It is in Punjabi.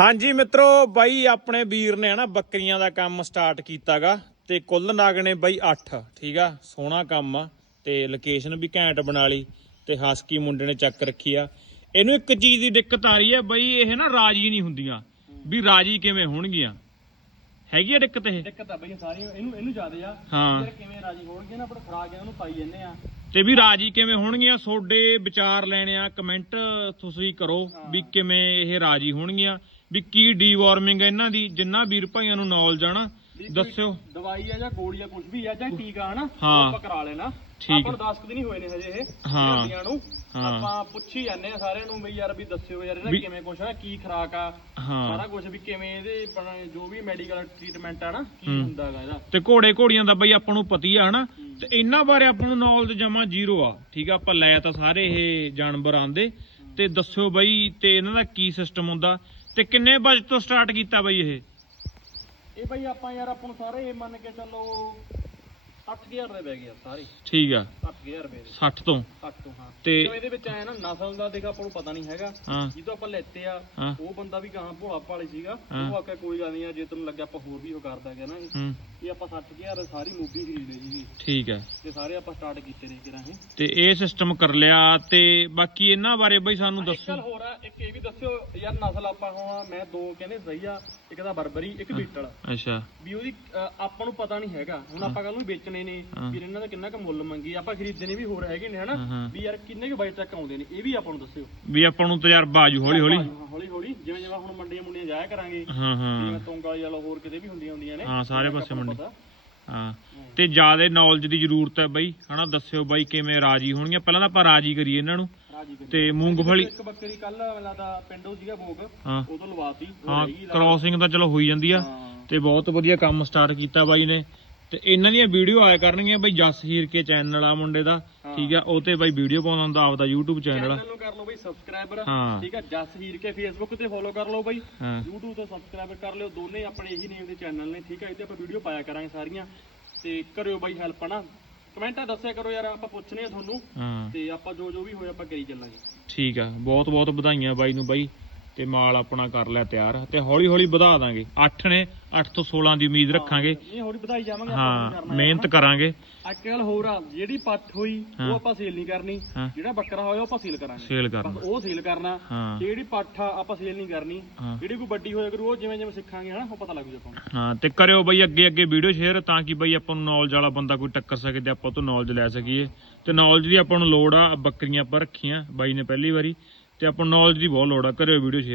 ਹਾਂਜੀ ਮਿੱਤਰੋ ਬਾਈ ਆਪਣੇ ਵੀਰ ਨੇ ਹਨਾ ਬੱਕਰੀਆਂ ਦਾ ਕੰਮ ਸਟਾਰਟ ਕੀਤਾਗਾ ਤੇ ਕੁੱਲ ਨਗ ਨੇ ਬਾਈ 8 ਠੀਕ ਆ? ਸੋਹਣਾ ਕੰਮ ਆ ਤੇ ਲੋਕੇਸ਼ਨ ਵੀ ਘੈਂਟ ਬਣਾ ਲਈ ਤੇ ਹਸਕੀ ਮੁੰਡੇ ਨੇ ਚੱਕ ਰੱਖੀ ਆ। ਇਹਨੂੰ ਇੱਕ ਚੀਜ਼ ਦੀ ਦਿੱਕਤ ਆ ਰਹੀ ਹੈ ਬਈ ਇਹ ਨਾ ਰਾਜੀ ਨਹੀਂ ਹੁੰਦੀਆਂ ਵੀ ਰਾਜੀ ਕਿਵੇਂ ਹੋਣਗੀਆਂ। ਹੈਗੀ ਆ ਦਿੱਕਤ ਇਹ? ਦਿੱਕਤ ਆ ਬਈ ਸਾਰੀਆਂ ਇਹਨੂੰ ਇਹਨੂੰ ਜ਼ਿਆਦੇ ਆ। ਹਾਂ। ਫਿਰ ਕਿਵੇਂ ਰਾਜੀ ਹੋਣਗੇ ਨਾ ਆਪਣਾ ਖਰਾਕ ਉਹਨੂੰ ਪਾਈ ਜੰਨੇ ਆ। ਤੇ ਵੀ ਰਾਜੀ ਕਿਵੇਂ ਹੋਣਗੀਆਂ ਤੁਹਾਡੇ ਵਿਚਾਰ ਲੈਣੇ ਆ ਕਮੈਂਟ ਤੁਸੀਂ ਕਰੋ ਵੀ ਕਿਵੇਂ ਇਹ ਰਾਜੀ ਹੋਣਗੀਆਂ। ਵੀ ਕੀ ਡੀਵਾਰਮਿੰਗ ਹੈ ਇਹਨਾਂ ਦੀ ਜਿੰਨਾ ਵੀਰ ਭਾਈਆਂ ਨੂੰ ਨੌਲੇਜ ਆ ਨਾ ਦੱਸਿਓ। ਦਵਾਈ ਆ ਜਾਂ ਗੋਲੀ ਆ ਕੁਝ ਵੀ ਆ ਜਾਂ ਟੀਕਾ ਹਨਾ। ਆਪਾਂ ਕਰਾ ਲੈਣਾ। ਆਪਾਂ ਨੂੰ 10 ਦਿਨ ਹੀ ਹੋਏ ਨੇ ਹਜੇ ਇਹ ਹਾਂ। ਨੂੰ। ਆਪਾਂ ਪੁੱਛੀ ਜਾਂਦੇ ਆ ਸਾਰਿਆਂ ਨੂੰ ਵੀ ਯਾਰ ਵੀ ਦੱਸਿਓ ਯਾਰ ਇਹਦਾ ਕਿਵੇਂ ਕੁਛ ਆ ਕੀ ਖਰਾਕ ਆ। ਸਾਰਾ ਕੁਝ ਵੀ ਕਿਵੇਂ ਇਹਦੇ ਜੋ ਵੀ ਮੈਡੀਕਲ ਟ੍ਰੀਟਮੈਂਟ ਆ ਨਾ ਕੀ। ਹੁੰਦਾ ਹੈਗਾ ਇਹਦਾ। ਤੇ ਘੋੜੇ ਘੋੜੀਆਂ ਦਾ ਬਈ ਆਪਾਂ ਨੂੰ ਪਤੀ ਆ ਹਨਾ। ਤੇ ਇਹਨਾਂ ਬਾਰੇ ਆਪਾਂ ਨੂੰ ਨੌਲੇਜ ਜਮਾ ਜ਼ੀਰੋ ਆ। ਠੀਕ ਆ ਆਪਾਂ ਲੈ ਤਾਂ ਸਾਰੇ ਇਹ ਜਾਨਵਰ ਆਂਦੇ। ਤੇ ਦੱਸਿਓ ਬਈ ਤੇ ਇਹਨਾਂ ਦਾ ਕੀ ਸਿਸਟਮ ਹੁੰਦਾ? ਤੇ ਕਿੰਨੇ ਬਜਟ ਤੋਂ ਸਟਾਰਟ ਕੀਤਾ ਬਈ ਇਹ? ਇਹ ਬਈ ਆਪਾਂ ਯਾਰ, ਆਪਾਂ ਨੂੰ ਸਾਰੇ ਇਹ ਮੰਨ ਕੇ ਚੱਲੋ 8000 ਦੇ ਪੈ ਗਏ ਆ ਸਾਰੇ। ਠੀਕ ਆ। 8000 ਰੁਪਏ ਦੇ। 60 ਤੋਂ। 60 ਤੋਂ ਹਾਂ। ਤੇ ਤੇ ਇਹਦੇ ਵਿੱਚ ਆਇਆ ਨਾ ਨਸਲ ਦਾ ਦੇਖ ਆਪਾਂ ਨੂੰ ਪਤਾ ਨਹੀਂ ਹੈਗਾ। ਹਾਂ। ਜਦੋਂ ਆਪਾਂ ਲੈਤੇ ਆ ਹਾਂ। ਉਹ ਬੰਦਾ ਵੀ ਗਾਂ ਭੋਲਾ ਭਾਲੀ ਸੀਗਾ। ਹਾਂ। ਉਹ ਆਖਿਆ ਕੋਈ ਗੱਲ ਨਹੀਂ ਆ ਜੇ ਤੈਨੂੰ ਲੱਗਿਆ ਆਪਾਂ ਹੋਰ ਵੀ ਉਹ ਕਰ ਦਾਂਗੇ ਨਾ। ਹੂੰ। ਇਹ ਆਪਾਂ 60000 ਸਾਰੀ ਮੂਵੀ ਖਰੀਦ ਲਈ ਜੀ ਠੀਕ ਹੈ ਤੇ ਸਾਰੇ ਆਪਾਂ ਸਟਾਰਟ ਕੀਤੇ ਨੇ ਕਿਰਾਂ ਇਹ। ਤੇ ਇਹ ਸਿਸਟਮ ਕਰ ਲਿਆ ਤੇ ਬਾਕੀ ਇਹਨਾਂ ਬਾਰੇ ਬਈ ਸਾਨੂੰ ਇੱਕ ਦੱਸੋ। ਗੱਲ ਹੋਰ ਆ ਇੱਕ ਇਹ ਵੀ ਦੱਸਿਓ ਯਾਰ ਨਸਲ ਆਪਾਂ ਹੁਣ ਮੈਂ ਦੋ ਕਹਿੰਦੇ ਸਹੀ ਆ ਇੱਕ ਦਾ ਬਰਬਰੀ ਇੱਕ ਬੀਟਲ। ਅੱਛਾ। ਵੀ ਉਹਦੀ ਅ, ਆਪਾਂ ਨੂੰ ਪਤਾ ਨਹੀਂ ਹੈਗਾ। ਹੁਣ ਆਪਾਂ ਕੱਲ ਨੂੰ ਵੇਚਣੇ ਨੇ? ਹਾਂ। ਵੀ ਇਹਨਾਂ ਦਾ ਕਿੰਨਾ ਕੁ ਮੁੱਲ ਮੰਗੀ? ਆਪਾਂ ਖਰੀਦਣੇ ਵੀ ਹੋਰ ਹੈਗੇ ਨੇ ਹਨਾ। ਵੀ ਯਾਰ ਕਿੰਨੇ ਕੁ ਬਜਟ ਤੱਕ ਆਉਂਦੇ ਨੇ? ਇਹ ਵੀ ਆਪਾਂ ਨੂੰ ਦੱਸਿਓ। ਵੀ ਆਪਾਂ ਨੂੰ ਤਜਰਬਾ ਆਜੂ ਹੌਲੀ ਹੌਲੀ। ਹੌਲੀ ਹੌਲੀ। ਜਿਵੇਂ ਜਿਵੇਂ ਹੁਣ ਮੰਡੀਆਂ ਮੁੰਡੀਆਂ ਜਾਇਆ ਕਰਾਂਗੇ ਹਾਂ ਜਿਵੇਂ ਹਾਂ ਤੋਂਗਾ ਵਾਲੀ ਵਾਲਾ ਹੋਰ ਕਿਤੇ ਵੀ ਹੁੰਦੀਆਂ ਹੁੰਦੀਆਂ ਨੇ। ਹਾਂ, ਸਾਰੇ ਜਿਵੇਂ ਪਾਸੇ ਨੂੰ ਮੰਡੀ। ਹਾਂ। ਤੇ ਜ਼ਿਆਦਾ ਨੌਲੇਜ ਦੀ ਜ਼ਰੂਰਤ ਹੈ ਬਈ ਹਨਾ? ਦੱਸਿਓ ਬਾਈ ਕਿਵੇਂ ਰਾਜੀ ਹੋਣਗੀਆਂ। ਪਹਿਲਾਂ ਤਾਂ ਆਪਾਂ ਰਾਜੀ ਕਰੀਏ ਇਹਨਾਂ ਨੂੰ। ਤੇ ਮੂੰਗਫਲੀ ਇੱਕ ਬੱਕਰੀ ਕੱਲ ਲੱਗਦਾ ਪਿੰਡੋਂ ਸੀਗਾ ਭੋਗ ਤੋਂ ਲਵਾਤੀ। ਹਾਂ ਕ੍ਰੋਸਿੰਗ ਤਾਂ ਚਲੋ ਹੋਈ ਜਾਂਦੀ ਆ। ਤੇ ਬਹੁਤ ਵਧੀਆ ਕੰਮ ਸਟਾਰਟ ਕੀਤਾ ਬਾਈ ਨੇ। ਤੇ ਇਹਨਾਂ ਦੀਆਂ ਵੀਡੀਓ ਆਇਆ ਕਰਨਗੀਆਂ ਬਈ ਜਸ ਹੀਰ ਕੇ ਚੈਨਲ ਆ ਮੁੰਡੇ ਦਾ ਠੀਕ ਆ ਉਹ ਤੇ ਬਾਈ ਵੀਡੀਓ ਪਾਉਂਦਾ ਹੁੰਦਾ ਆਪਦਾ YouTube ਚੈਨਲ ਚੈਨਲ ਨੂੰ ਕਰ ਲਓ ਬਈ ਸਬਸਕ੍ਰਾਈਬਰ। ਠੀਕ ਹੈ ਜਸ ਵੀਰ ਕੇ ਫੇਸਬੁੱਕ ਤੇ ਫੋਲੋ ਕਰ ਲਓ ਬਈ। YouTube ਤੇ ਸਬਸਕ੍ਰਾਈਬਰ ਕਰ ਲਿਓ ਦੋਨੇ ਆਪਣੇ ਇਹੀ ਨੇਮ ਦੇ ਚੈਨਲ ਨੇ ਠੀਕ ਹੈ ਇਹਦੇ ਆਪਾਂ ਵੀਡੀਓ ਪਾਇਆ ਕਰਾਂਗੇ ਸਾਰੀਆਂ। ਤੇ ਕਰਿਓ ਬਾਈ ਹੈਲਪ ਹਨਾ। ਕਮੈਂਟਾਂ ਦੱਸਿਆ ਕਰੋ ਯਾਰ ਆਪਾਂ ਪੁੱਛਨੇ ਆ ਤੁਹਾਨੂੰ। ਤੇ ਆਪਾਂ ਜੋ ਜੋ ਵੀ ਹੋਇਆ ਆਪਾਂ ਕਰੀ ਚੱਲਾਂਗੇ। ਠੀਕ ਆ ਬਹੁਤ ਬਹੁਤ ਵਧਾਈਆਂ ਬਾਈ ਨੂੰ ਬਾਈ। ਤੇ ਮਾਲ ਆਪਣਾ ਕਰ ਲਿਆ ਤਿਆਰ ਤੇ ਹੌਲੀ ਹੌਲੀ ਵਧਾ ਦਾਂਗੇ। 8 ਨੇ 8 ਤੋਂ 16 ਦੀ ਉਮੀਦ ਰੱਖਾਂਗੇ। ਇਹ ਹੋਰ ਵਧਾਈ ਜਾਵਾਂਗੇ ਹਾਂ ਮਿਹਨਤ ਕਰਾਂਗੇ। ਅੱਜ ਕੱਲ ਹੋਰ ਆ ਜਿਹੜੀ ਪੱਠ ਹੋਈ। ਉਹ ਆਪਾਂ ਸੇਲ ਨਹੀਂ ਕਰਨੀ। ਜਿਹੜਾ ਬੱਕਰਾ ਹੋਇਆ ਉਹ ਆਪਾਂ ਸੇਲ ਕਰਾਂਗੇ। ਸੇਲ ਕਰਨਾ। ਉਹ ਸੇਲ ਕਰਨਾ। ਜਿਹੜੀ ਪੱਠ ਆ ਆਪਾਂ ਸੇਲ ਨਹੀਂ ਕਰਨੀ। ਜਿਹੜੀ ਕੋਈ ਵੱਡੀ ਹੋਇਆ ਕਰੂ ਉਹ ਜਿਵੇਂ ਜਿਵੇਂ ਸਿੱਖਾਂਗੇ ਹਨਾ ਉਹ ਪਤਾ ਲੱਗ ਜੂ ਆਪਾਂ ਨੂੰ। ਹਾਂ ਤੇ ਕਰਿਓ ਬਈ ਅੱਗੇ ਅੱਗੇ ਵੀਡੀਓ ਸ਼ੇਅਰ ਤਾਂ ਕਿ ਬਈ ਆਪਾਂ ਨੂੰ ਨੌਲੇਜ ਵਾਲਾ ਬੰਦਾ ਕੋਈ ਟੱਕਰ ਸਕੇ ਤੇ ਆਪਾਂ ਤੋਂ ਨੌਲੇਜ ਲੈ ਸਕੀਏ। ਤੇ ਨੌਲੇਜ ਦੀ ਆਪਾਂ ਨੂੰ ਲੋੜ ਆ ਬੱਕਰੀਆਂ ਆਪਾਂ ਰੱਖੀਆਂ ਬਾਈ ਨੇ ਪਹਿਲੀ ਵਾਰੀ। ਤੇ ਆਪਾਂ ਨੂੰ ਨੌਲੇਜ ਦੀ ਬਹੁਤ ਲੋੜ ਆ ਕਰਿਓ ਵੀਡੀਓ ਸ਼ੇਅਰ